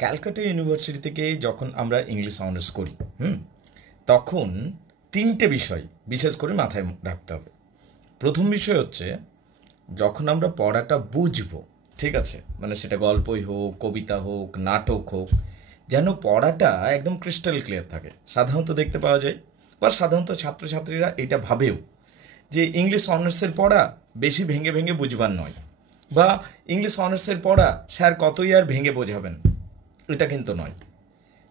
Calcutta university থেকে যখন আমরা ইংলিশ অনার্স করি তখন তিনটে বিষয় বিশেষ করে মাথায় রাখতে হবে। প্রথম বিষয় হচ্ছে যখন আমরা পড়াটা বুঝবো, ঠিক আছে, মানে সেটা গল্পই হোক, কবিতা হোক, নাটক হোক, যেন পড়াটা একদম ক্রিস্টাল ক্লিয়ার থাকে। সাধারণত দেখতে পাওয়া যায় বা সাধারণত ছাত্রছাত্রীরা এটা ভাবেও যে ইংলিশ অনার্সের পড়া বেশি ভেঙে ভেঙে বুঝবার নয়, বা ইংলিশ অনার্সের পড়া স্যার কতই আর ভেঙে বোঝাবেন, এটা কিন্তু নয়।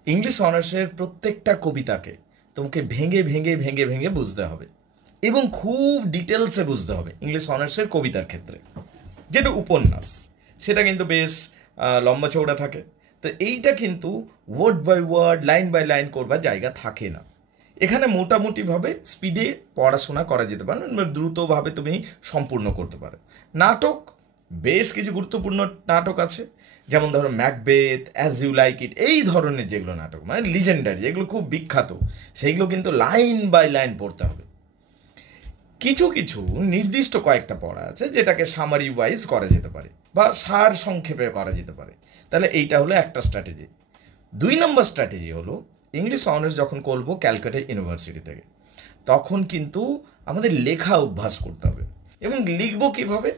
ইংলিশ অনার্সের প্রত্যেকটা কবিতাকে তোমাকে ভেঙে ভেঙে ভেঙে ভেঙে বুঝতে হবে এবং খুব ডিটেলসে বুঝতে হবে। ইংলিশ অনার্সের কবিতার ক্ষেত্রে যেটা উপন্যাস, সেটা কিন্তু বেশ লম্বা চৌড়া থাকে। তো এইটা কিন্তু word by word, line by line করবার জায়গা থাকে না। এখানে মোটামুটিভাবে স্পিডে পড়াশোনা করা যেতে পারে, দ্রুতভাবে তুমি সম্পূর্ণ করতে পারো। নাটক, বেশ কিছু গুরুত্বপূর্ণ নাটক আছে, যেমন ধরো Macbeth, as you like it, এই ধরনের যেগুলো নাটক মানে লিজেন্ডারি, যেগুলো খুব বিখ্যাত, সেইগুলো কিন্তু লাইন বাই লাইন পড়তে হবে। কিছু কিছু নির্দিষ্ট কয়েকটা পড়া আছে যেটাকে সামারি ওয়াইজ করা যেতে পারে বা সার সংক্ষেপে করা যেতে পারে। তাহলে এইটা হলো একটা স্ট্র্যাটেজি। 2 নম্বর স্ট্র্যাটেজি হলো ইংলিশ অনার্স যখন করবো ক্যালকাটা ইউনিভার্সিটি থেকে, তখন কিন্তু আমাদের লেখা অভ্যাস করতে হবে। এবং লিখবো কীভাবে,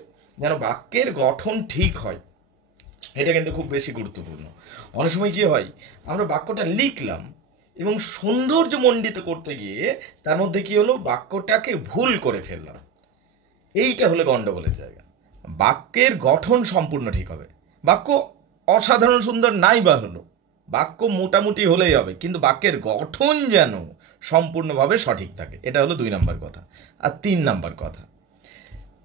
যেন বাক্যের গঠন ঠিক হয়, এটা কিন্তু খুব বেশি গুরুত্বপূর্ণ। অনেক সময় কী হয়, আমরা বাক্যটা লিখলাম এবং সৌন্দর্যমণ্ডিত করতে গিয়ে তার মধ্যে কী হলো, বাক্যটাকে ভুল করে ফেললাম। এইটা হলো গণ্ডগোলের জায়গা। বাক্যের গঠন সম্পূর্ণ ঠিক হবে। বাক্য অসাধারণ সুন্দর নাই বা হলো, বাক্য মোটামুটি হলেই হবে, কিন্তু বাক্যের গঠন যেন সম্পূর্ণভাবে সঠিক থাকে। এটা হলো 2 নম্বর কথা। আর 3 নম্বর কথা,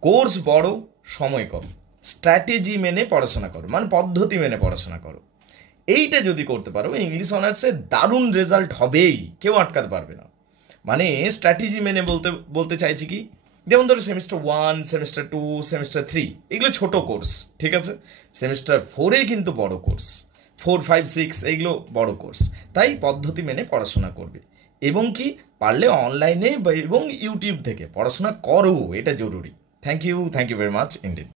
কোর্স বড়, সময় কম, স্ট্র্যাটেজি মেনে পড়াশোনা করো, মানে পদ্ধতি মেনে পড়াশোনা করো। এইটা যদি করতে পারো ইংলিশ অনার্সে দারুণ রেজাল্ট হবেই, কেউ আটকাতে পারবে না। মানে স্ট্র্যাটেজি মেনে বলতে চাইছি কি, যেমন ধরো সেমিস্টার 1, সেমিস্টার 2, সেমিস্টার 3 এগুলো ছোটো কোর্স, ঠিক আছে। সেমিস্টার 4 কিন্তু বড় কোর্স, 4, 5, 6 এইগুলো বড় কোর্স। তাই পদ্ধতি মেনে পড়াশোনা করবে এবং কি পারলে অনলাইনে এবং ইউটিউব থেকে পড়াশোনা করো, এটা জরুরি। Thank you very much indeed.